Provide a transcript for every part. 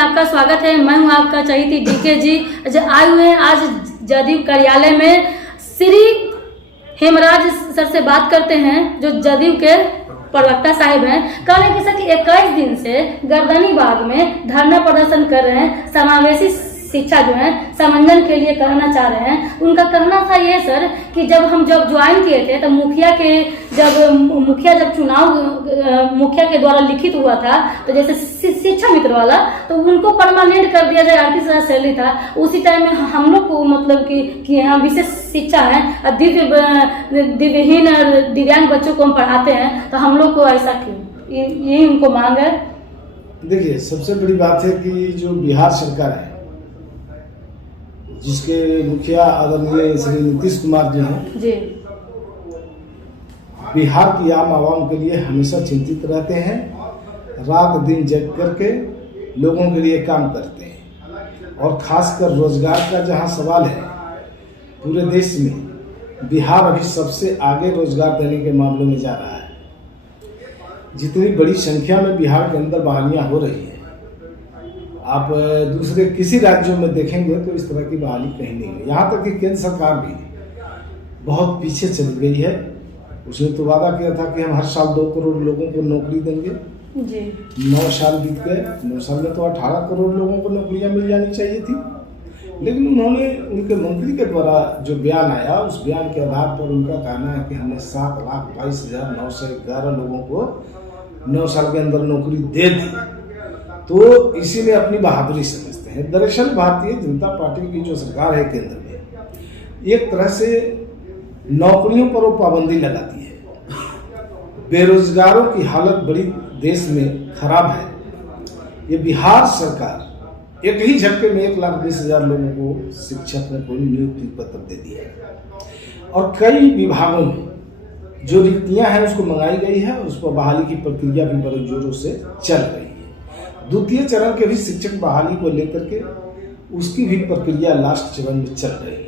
आपका स्वागत है। मैं हूं आपका चहिती डीके जी। आए हुए हैं आज जदयू कार्यालय में। श्री हेमराज सर से बात करते हैं, जो जदयू के प्रवक्ता साहिब हैं। कह रहे हैं कि सर कि 21 दिन से गर्दनी बाग में धरना प्रदर्शन कर रहे हैं। समावेशी शिक्षा जो है समंजन के लिए करना चाह रहे हैं। उनका कहना था ये सर कि जब ज्वाइन किए थे तो मुखिया जब चुनाव मुखिया के द्वारा लिखित हुआ था, तो जैसे शिक्षा मित्र वाला, तो उनको परमानेंट कर दिया जाए। 38,000 सैलरी था उसी टाइम में। हम लोग को मतलब कि यहाँ विशेष शिक्षा है, दिव्यहीन और दिव्यांग बच्चों को हम पढ़ाते हैं, तो हम लोग को ऐसा क्यों? यही उनको मांग है। देखिए, सबसे बड़ी बात है कि जो बिहार सरकार है, जिसके मुखिया आदरणीय श्री नीतीश कुमार जी हैं जी, बिहार की आम आवाम के लिए हमेशा चिंतित रहते हैं। रात दिन जग करके लोगों के लिए काम करते हैं। और खासकर रोजगार का जहां सवाल है, पूरे देश में बिहार अभी सबसे आगे रोजगार देने के मामले में जा रहा है। जितनी बड़ी संख्या में बिहार के अंदर बहालियां हो रही है, आप दूसरे किसी राज्यों में देखेंगे तो इस तरह की बहाली कहीं नहीं है। यहाँ तक कि केंद्र सरकार भी बहुत पीछे चली गई है। उसने तो वादा किया था कि हम हर साल 2 करोड़ लोगों को नौकरी देंगे जी। 9 साल बीत गए। 9 साल में तो 18 करोड़ लोगों को नौकरियां मिल जानी चाहिए थी। लेकिन उन्होंने, उनके मंत्री के द्वारा जो बयान आया, उस बयान के आधार पर उनका कहना है कि हमने 7,22,911 लोगों को 9 साल के अंदर नौकरी दे दी। तो इसी में अपनी बहादुरी समझते हैं। दरअसल भारतीय जनता पार्टी की जो सरकार है केंद्र में, एक तरह से नौकरियों पर वो पाबंदी लगाती है। बेरोजगारों की हालत बड़ी देश में खराब है। ये बिहार सरकार एक ही झटके में 1,20,000 लोगों को शिक्षक में कोई नियुक्ति पत्र दे दिया है। और कई विभागों में जो रिक्तियां हैं उसको मंगाई गई है और उस पर बहाली की प्रक्रिया भी बड़े जोरों से चल रही है। द्वितीय चरण के भी शिक्षक बहाली को लेकर के उसकी भी प्रक्रिया लास्ट चरण में चल रही है।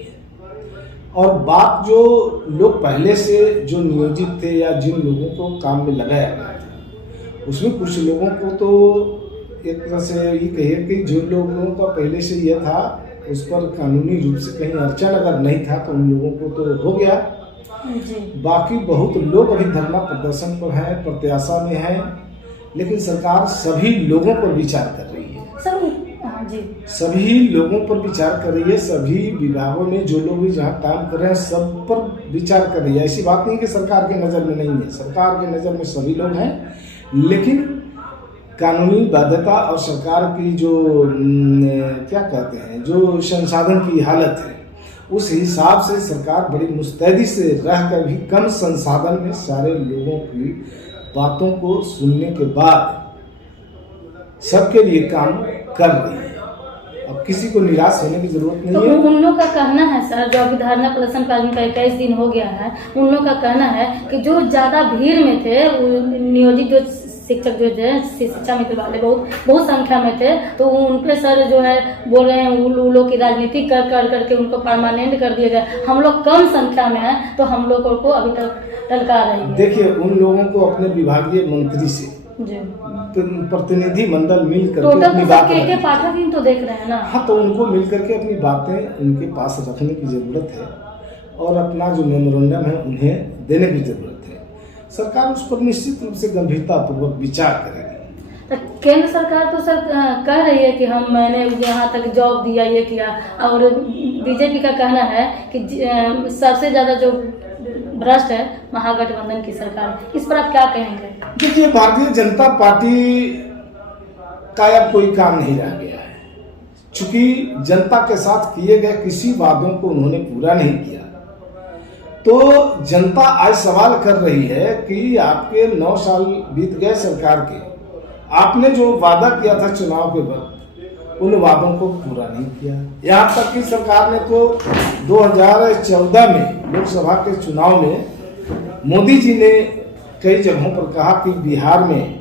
और बात जो लोग पहले से जो नियोजित थे या जिन लोगों को काम में लगाया गया था, उसमें कुछ लोगों को तो एक तरह से ये कहिए कि जो लोगों का पहले से यह था उस पर कानूनी रूप से कहीं अड़चन अगर नहीं था तो उन लोगों को तो हो गया जी। बाकी बहुत लोग अभी धरना प्रदर्शन पर हैं, प्रत्याशा में हैं। लेकिन सरकार सभी लोगों पर विचार कर रही है। जी। सभी लोगों पर विचार कर रही है। सभी विभागों में जो लोग भी जहाँ काम कर रहे हैं सब पर विचार कर रही है। ऐसी बात नहीं कि सरकार के नज़र में नहीं है, सरकार के नज़र में सभी लोग हैं। लेकिन कानूनी बाध्यता और सरकार की जो क्या कहते हैं, जो संसाधन की हालत है, उस हिसाब से सरकार बड़ी मुस्तैदी से रहकर भी कम संसाधन में सारे लोगों की बातों को सुनने के बाद सबके लिए काम कर रही है। अब किसी को निराश होने की जरूरत नहीं है। तो उन लोग का कहना है सर, जो अभी धरना प्रदर्शन का 21 दिन हो गया है, उन लोग का कहना है कि जो ज्यादा भीड़ में थे, नियोजित जो शिक्षक जो थे, शिक्षा मित्र वाले बहुत संख्या में थे, तो उन पे सर जो है बोल रहे हैं उन लोग की राजनीति कर करके उनको परमानेंट कर दिया गया। हम लोग कम संख्या में हैं तो हम लोगों को अभी तक टलका रही है। देखिए, उन लोगों को अपने विभागीय मंत्री से प्रतिनिधि मंडल मिल करके अपनी बातें पाठक तो देख रहे हैं ना। हाँ, तो उनको मिल करके अपनी बातें उनके पास रखने की जरूरत है और अपना जो मेमोरेंडम है उन्हें देने की जरूरत है। सरकार उस पर निश्चित रूप से गंभीरतापूर्वक विचार करेगी। तो केंद्र सरकार तो सर कह रही है कि मैंने यहाँ तक जॉब दिया, ये किया, और बीजेपी का कहना है कि सबसे ज्यादा जो भ्रष्ट है महागठबंधन की सरकार। इस पर आप क्या कहेंगे? देखिए, भारतीय जनता पार्टी का अब कोई काम नहीं रह गया है। चूंकि जनता के साथ किए गए किसी वादों को उन्होंने पूरा नहीं किया, तो जनता आज सवाल कर रही है कि आपके 9 साल बीत गए सरकार के, आपने जो वादा किया था चुनाव के वक्त, उन वादों को पूरा नहीं किया। यहाँ तक कि सरकार ने तो 2014 में लोकसभा के चुनाव में मोदी जी ने कई जगहों पर कहा कि बिहार में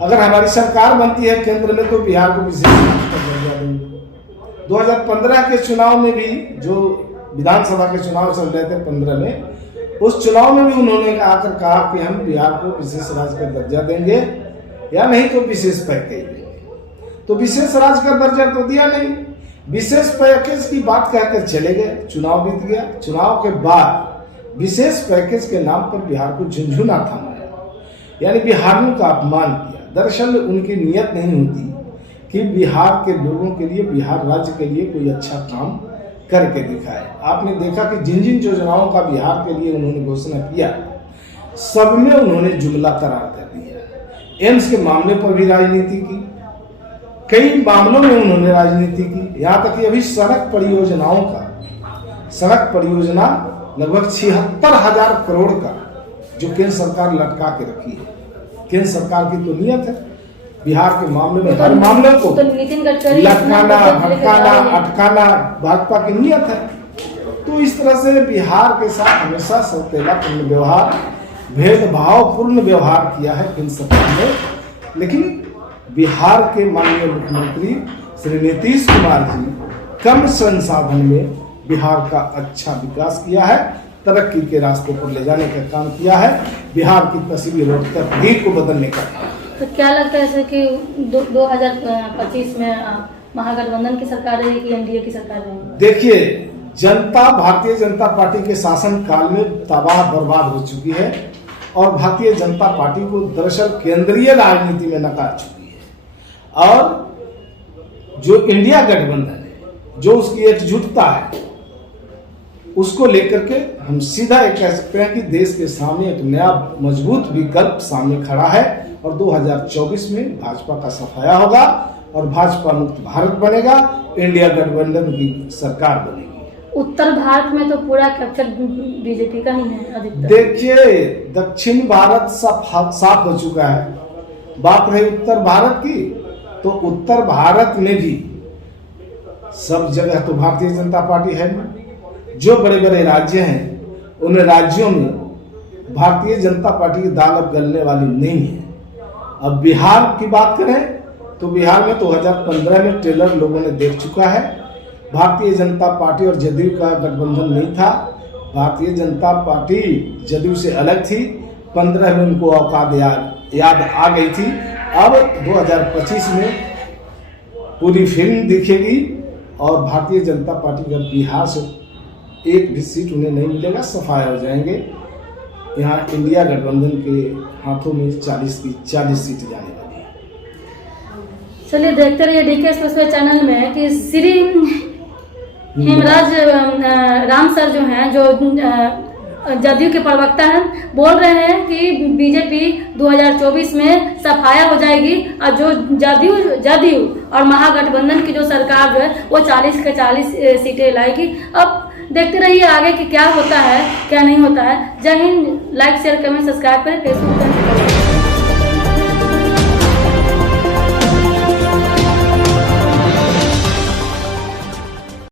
अगर हमारी सरकार बनती है केंद्र में तो बिहार को विशेष दर्जा देंगे। 2015 के चुनाव में भी, जो विधानसभा के चुनाव चल रहे थे 15 में, उस चुनाव में भी उन्होंने आकर कहा कि हम बिहार को विशेष राज्य का दर्जा देंगे या नहीं तो विशेष पैकेज देंगे। तो विशेष राज्य का दर्जा तो दिया नहीं, विशेष पैकेज की बात कहकर चले गए, चुनाव बीत गया। चुनाव के बाद विशेष पैकेज के नाम पर बिहार को झुंझुना थमाया, यानी बिहारियों का अपमान किया। दरअसल उनकी नियत नहीं होती कि बिहार के लोगों के लिए, बिहार राज्य के लिए कोई अच्छा काम करके दिखाए। आपने देखा कि जिन जिन योजनाओं का बिहार के लिए उन्होंने घोषणा किया, सब में उन्होंने जुमला करार कर दिया। एम्स के मामले पर भी राजनीति की, कई मामलों में उन्होंने राजनीति की। यहाँ तक कि अभी सड़क परियोजना लगभग 76,000 करोड़ का जो केंद्र सरकार लटका के रखी है। केंद्र सरकार की तो नियत है बिहार के मामले में, हर मामले को नितिन गडकरी लटकाना, भटकाना, अटकाना भाजपा की नियत है। तो इस तरह से बिहार के साथ हमेशा सौतेलापूर्ण व्यवहार, भेदभावपूर्ण व्यवहार किया है केंद्र सरकार ने। लेकिन बिहार के माननीय मुख्यमंत्री श्री नीतीश कुमार जी कम संसाधन में बिहार का अच्छा विकास किया है, तरक्की के रास्ते पर ले जाने का काम किया है, बिहार की तस्वीर और तकदीर को बदलने का। तो क्या लगता है ऐसे कि 2025 में महागठबंधन की सरकार रहेगी कि एनडीए की सरकार रहेगी? देखिए, जनता भारतीय जनता पार्टी के शासन काल में तबाह बर्बाद हो चुकी है और भारतीय जनता पार्टी को दरअसल केंद्रीय राजनीति में नकार चुकी है। और जो इंडिया गठबंधन है, जो उसकी एकजुटता है, उसको लेकर के हम सीधा एक कह सकते हैं कि देश के सामने एक नया मजबूत विकल्प सामने खड़ा है और 2024 में भाजपा का सफाया होगा और भाजपा मुक्त भारत बनेगा, इंडिया गठबंधन की सरकार बनेगी। उत्तर भारत में तो पूरा कैप्चर बीजेपी का ही है अधिकतर। देखिए, दक्षिण भारत साफ हो चुका है। बात रही उत्तर भारत की, तो उत्तर भारत में भी सब जगह तो भारतीय जनता पार्टी है। जो बड़े बड़े राज्य हैं, उन राज्यों में भारतीय जनता पार्टी की दाल अब गलने वाली नहीं है। अब बिहार की बात करें तो बिहार में 2015 में ट्रेलर लोगों ने देख चुका है। भारतीय जनता पार्टी और जदयू का गठबंधन नहीं था। भारतीय जनता पार्टी जदयू से अलग थी। 15 में उनको औकात याद आ गई थी। अब 2025 में पूरी फिल्म दिखेगी और भारतीय जनता पार्टी का बिहार से एक भी सीट उन्हें नहीं मिलेगा, सफाया हो जाएंगे। यहाँ इंडिया गठबंधन के हाथों में 40 की 40 सीट जाने वाली है। चलिए देखते रहिए डीके एक्सप्रेस चैनल में कि श्री हेमराज राम सर जो हैं, जो जदयू के प्रवक्ता हैं, बोल रहे हैं कि बीजेपी 2024 में सफाया हो जाएगी और जो जदयू और महागठबंधन की जो सरकार जो है वो 40 के 40 सीटें लाएगी। अब देखते रहिए आगे कि क्या होता है क्या नहीं होता है। जय Hind. Like share comment subscribe करें फेसबुक पर।